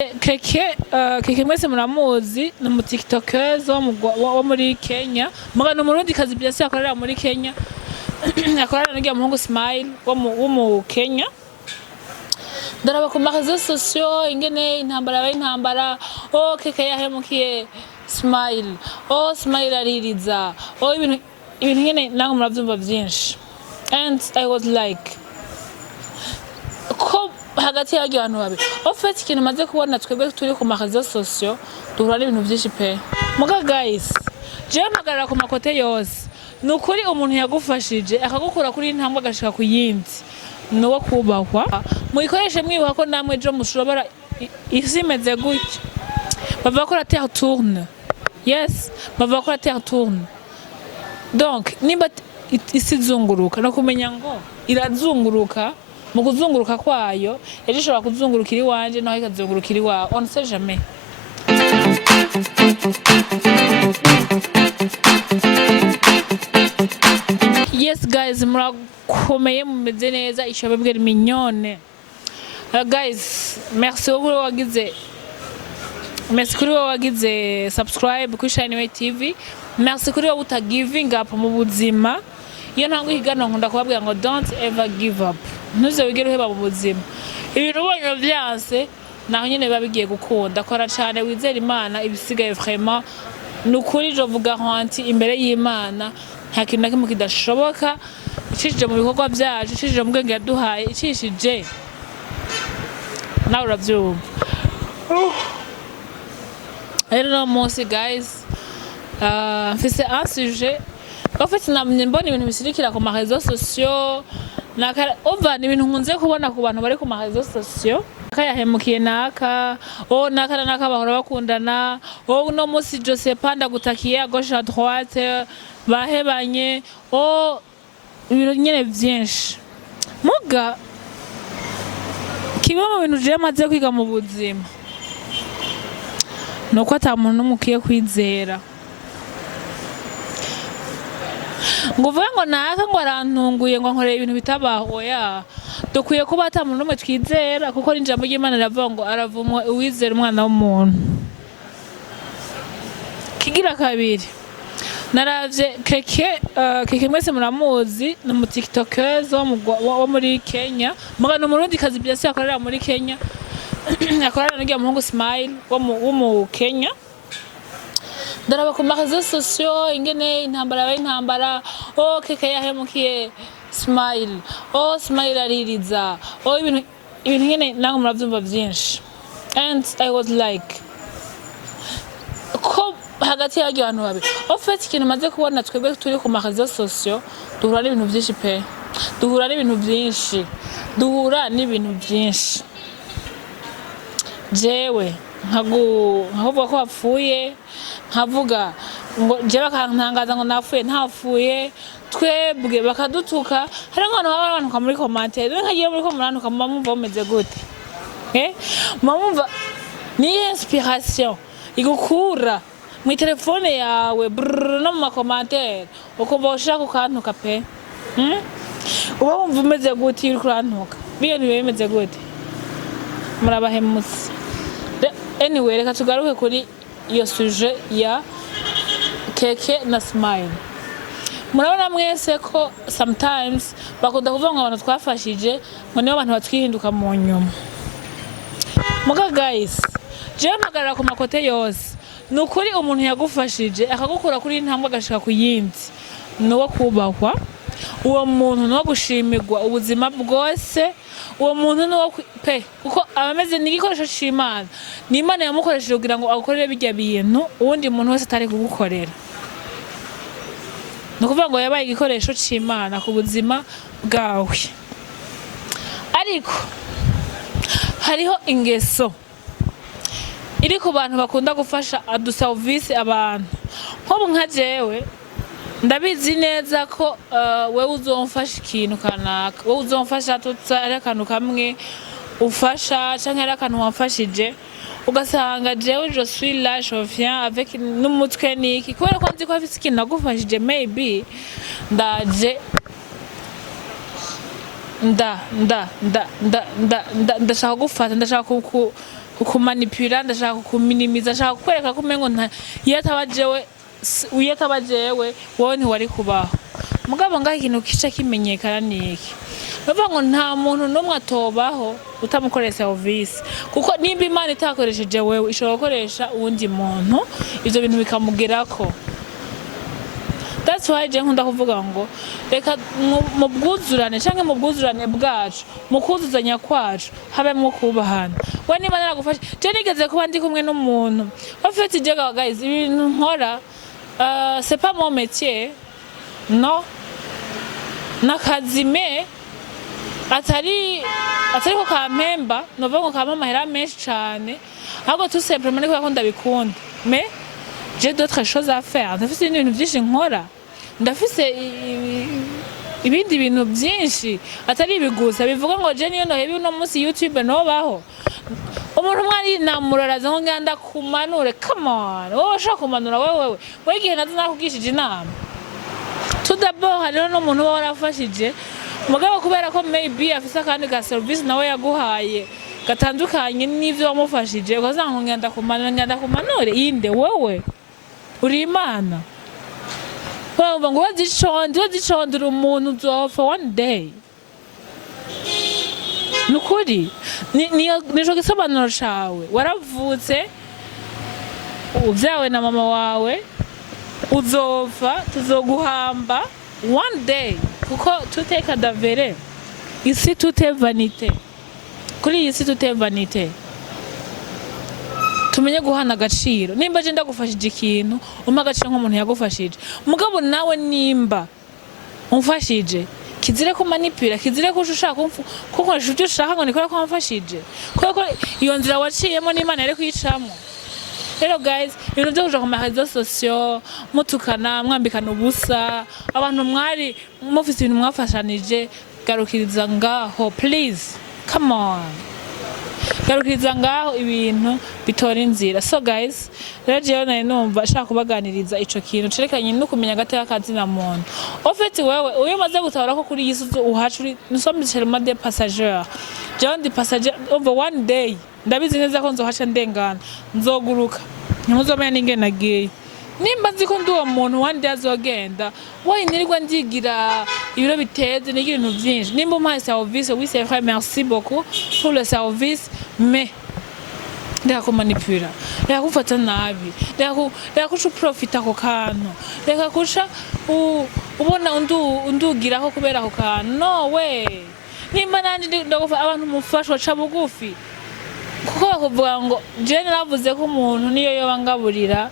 Keke mwese muramuzi ni umu tiktokers wo muri Kenya mugano umurundi kazi byose akorera muri Kenya akorera n'ugiye muhungu Smile wo mu Kenya daraba ku réseaux sociaux ingene intambara Keke yahemukiye Smile Smile aririza ibintu ngene nango muravyumva byinshi and I was like ko hagati y'abantu abantu babi ofete ikintu maze kubona twebwe turi ku réseaux sociaux duhura n'ibintu byinshi pe muga guys je magarara ku makote yose nukuri umuntu yagufashije akagukura kuri intambwe agashika ku yindi no kubahwa muyikoreshe mwibuka ko namwe jo mushobora isi imeze gutya bava ko la terre tourne yes bava ko la terre tourne donc nimba isi zunguruka no kumenya ngo irazunguruka mu kuzunguruka kwayo ejo ishobora kuzungurukira iwanje naho ikazungurukira iwawe on sait jamais. Yes guys murakomeye mumeze neza ishobwe mignone guys merci kuri wagize subscribe kuri Shine TV merci kuri uta giving up mu buzima iyo ntango higano nkunda kubabwira ngo don't ever give up ntuze wigere uheba mu buzima ibintu ubonye byanse naho nyene biba bigiye gukunda kora cyane wizera Imana ibisigaye vraiment nukuri je vuga hanti imbere y'Imana nta kintu na kimwe kidashoboka icishije mu bikorwa byacu icishije mu bwenge yaduhaye icishije nawe uravyumva rero munsi guys mfise un sujet en fait mbona ibintu bisirikira ku réseaux sociaux ni ibintu nkunze kubona ku bantu bari ku réseaux sociaux akayahemukiye naka naka bahora bakundana no musi Jose panda gutakiye à gauche à droite bahebanye ibintu nyene byinshi muga kimwe mu bintu je maze kwiga mu buzima nuko ata muntu n'umukiye kwizera nguvuga ngo naka ngo arantunguye ngo nkoreye ibintu bitabaho dukwiye kuba ata muntu n'umwe twizera kuko n'ijambo ry'Imana riravuga ngo aravumwe uwizera umwana w'umuntu. Kigira kabiri naravye Keke mwese muramuzi ni umu tiktokers wo muri Kenya mugano umurundi kazi byose akorera muri Kenya akorera n'ugiye muhungu Smile wo mu Kenya daraba ku réseaux sociaux ingene intambara Keke yahemukiye Smile Smile aririza ibintu ngene nango muravyumva byinshi and I was like ko hagati y'abantu babi ofete ikintu maze kubona twebwe turi ku réseaux sociaux duhura n'ibintu byinshi pe duhura n'ibintu byinshi jewe nkavuga ko wapfuye nkavuga ngo je bakantangaza ngo napfuye ntapfuye twebwe bakadutuka hari nk'abantu babantuka muri commentaire nkagiye muri commentaire mumva umeze gute mumva ni inspiration igukura mu telefone yawe no mu commentaire ukumva ushaka kukantuka pe uba wumva umeze gute uri kurantuka bintu bimeze gute murabahemutse anyway reka tugaruke kuri iyo sujet ya Keke na Smile. Murabona mwese ko sometimes bakunda kuvuga ngo abantu twafashije ngo nibo abantu batwihinduka mu nyuma muga guys je magarara ku makote yose nukuri umuntu yagufashije akagukura kuri intambwe agashika ku yindi no kubahwa uwo muntu no gushimirwa ubuzima bwose uwo muntu no pe kuko abameze n'igikoresho c'Imana n'Imana yamukoresheje kugira ngo agukorere bijya bintu uwundi muntu wese atari kugukorera nukuvuga ngo yabaye igikoresho c'Imana ku buzima bwawe ariko hariho ingeso iri ku bantu bakunda gufasha service abantu nko nka jewe ndabizi neza ko wewe uzomfasha ikintu kanaka wewe uzomfasha ari akantu kamwe ufasha canke ari akantu wamfashije ugasanga jewe je suis là je viens avec n'umutwe niki kubera ko nzi ko afite ikintu nagufashije maybe ndaje ndashaka gufata ndashaka kukumanipura ndashaka kukuminimiza ndashaka kukwereka ko umengo iyo ataba jewe wowe ntiwari kubaho mugabo ngaho ikintu kica kimenyekana niki bavuga ngo nta muntu n'umwe atobaho utamukorera service kuko nimba Imana itakoresheje wewe ishobora gukoresha uwundi muntu ivyo bintu bikamugerako. That's why je nkunda kuvuga ngo reka mu bwuzurane canke mu bwuzurane bwacu mu kuzuzanya kwacu habemwo kubahana. We niba naragufasha je nigeze kuba ndi kumwe n'umuntu bafite jega guys ibintu nkora c'est pas mon métier no nakazime atari ko kampemba novuga ngo kampa amahera menshi cane ahubwo tout simplement niko yakunda bikunda mais j'ai d'autres choses à faire ndafise ibintu vyinshi nkora ndafise ibindi bintu byinshi atari ibigusa bivuga ngo je niyo nohebe uno munsi YouTube nobaho umuntu mwari namuraraza ngo nganda kumanure come on wowe ushaka kumanura wewe igihe nazo nakugishije inama tout d'abord hariho n'umuntu uba warafashije mugabo kubera ko maybe afise akandi ga service nawe yaguhaye gatandukanye n'ivyo wamufashije ukazanga ngo nganda kumanure inde wewe uri Imana wumva ngo wazicondera umuntu uzopfa one day nukuri nico gisobanuro cawe waravutse uvyawe na mama wawe uzopfa tuzoguhamba one day kuko tout est cadavéreux ici tout est vanité kuri iyi si tout est vanité tumenye guhana agaciro nimba je ndagufashije ikintu umpa agaciro nk'umuntu yagufashije mugabo nawe nimba umfashije kizire ko manipura kizire ko ushaka kukoresha ibyo ushaka ngo nikora ko mfashije kuko iyo nzira waciyemo n'Imana yari kwicamo. Hello guys, ibintu byo kuja ku marezo sociaux mutukana mwambikana ubusa abantu mwari mufise ibintu mwafashanije garukiriza ngaho please come on garukiriza ngaho ibintu bitora inzira. So guys rero jewe naye numva ashaka kubaganiriza ico kintu cerekanye no kumenya gateka kazina muntu ofeti wewe uyu maze gutabara ko kuri Yesu uhacuri nous sommes seulement des passagers jewe ndi passager over one day ndabizi neza ko nzohaca ndengana nzoguruka ntuzomenya ninge nagiye nimba nzi ko ndi uwo muntu one day azogenda wayi nirirwa ndigira ibiro biteze nigira ibintu byinshi nimba umpaye service oui c'est vrai merci beaucoup pour le service mais reka kumanipura reka gufata nabi reka kuca uprofita ako kantu reka kuca ubona undugiraho kubera ako kantu no we nimba nanje ndagufa abantu mufashwa ca bugufi kuko bakuvuga ngo je naravuze ko umuntu niyo yoba ngaburira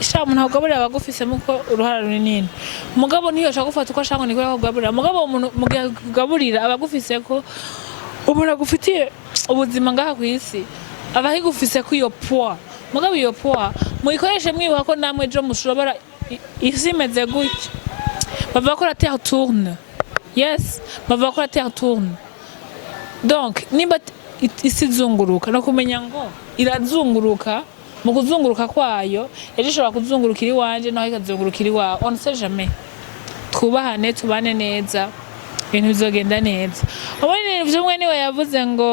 sha umuntu agaburira abagufise muko uruhara runini mugabo niyo ashaka gufata uko ashaka niko yakugaburira mugabo umuntu mugihe kugaburira abagufise ko umuntu agufitiye ubuzima ngaha ku isi abahigufise ko iyo poa mugabo iyo poa muyikoreshe mwibuka ko namwe jo mushobora isi imeze gutya bava ko la terre tourne yes bava ko la terre tourne donc nimba isi zunguruka no kumenya ngo irazunguruka mu kuzunguruka kwayo ejo ishobora kuzunguruka iri wanje naho ikazunguruka iri wawe on sait jamais twubahane tubane neza ibintu bizogenda neza ubundi ivyo umwe niwe yavuze ngo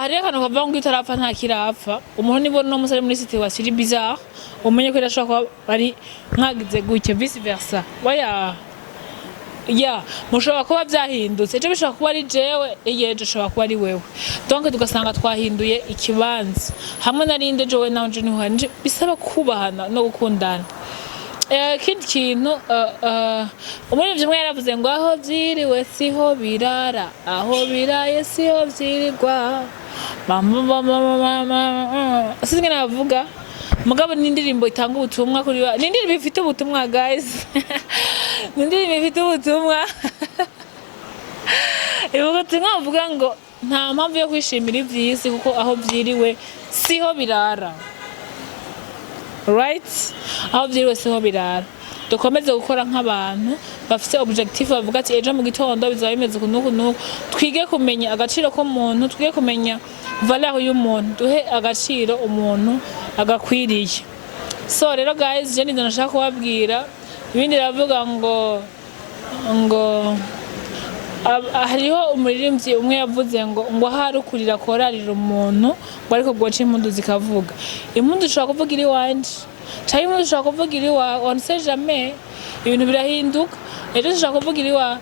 hari akantu kavuga ngo utarapfa nta kirapfa umuntu nibo no musore muri situation iri bizarre umenye ko irashobora kuba ari mwagize gutya vice versa waya mushobora kuba byahindutse ejo bishobora kuba ari jewe ejo ushobora kuba ari wewe donc tugasanga twahinduye ikibanza hamwe narinde jewe nawe nje niho bisaba kubahana no gukundana. Ikindi kintu umurivyi mwe yaravuze ngo aho vyiriwe siho birara aho biraye siho vyirirwa sinzi ngene bavuga mugabo n'indirimbo itanga ubutumwa kuri n'indirimbo ifite ubutumwa guys n'indirimbo ifite ubutumwa ubutumwa buvuga ngo nta mpamvu yo kwishimira ivy'isi kuko aho vyiriwe siho birara right aho vyiriwe siho birara dukomeze gukora nk'abantu bafite objectif bavuga ati ejo mu gitondo bizaba bimeze kunuku twige kumenya agaciro k'umuntu twige kumenya valeur y'umuntu duhe agaciro umuntu agakwiriye. So rero guys je nizo nashaka kubabwira ibindi ravuga ngo hariho umuririmbyi umwe yavuze ngo hari ukurira korarira umuntu ngo ariko gwoca impundu zikavuga. Impundu ushobora kuvuga iri wanje cyangwa impundu ushobora kuvuga iri wa on sait jamais, ibintu birahinduka. Rero ushobora kuvuga iri wa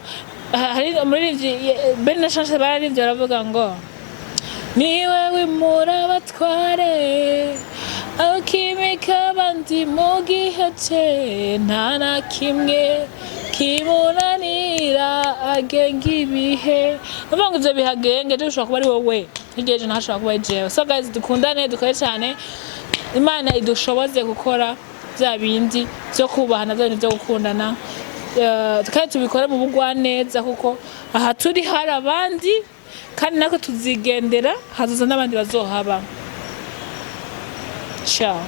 hari umuririmbyi Ben na Chance bararimbye baravuga ngo niwe wimura abatware akimika abandi mu gihe cye nta na kimwe kimunanira agenga ibihe. Uvuga ngo ivyo bihagenge rero ushobora kuba ari wowe hirya y'ejo ntashobora kuba ari jewe. So guys, dukundane dukore cyane, Imana idushoboze gukora bya bindi byo kubahana bya bindi byo gukundana, kandi tubikore mu bugwaneza kuko aha turi hari abandi kandi nako tuzigendera hazoza n'abandi bazohaba. Ciao.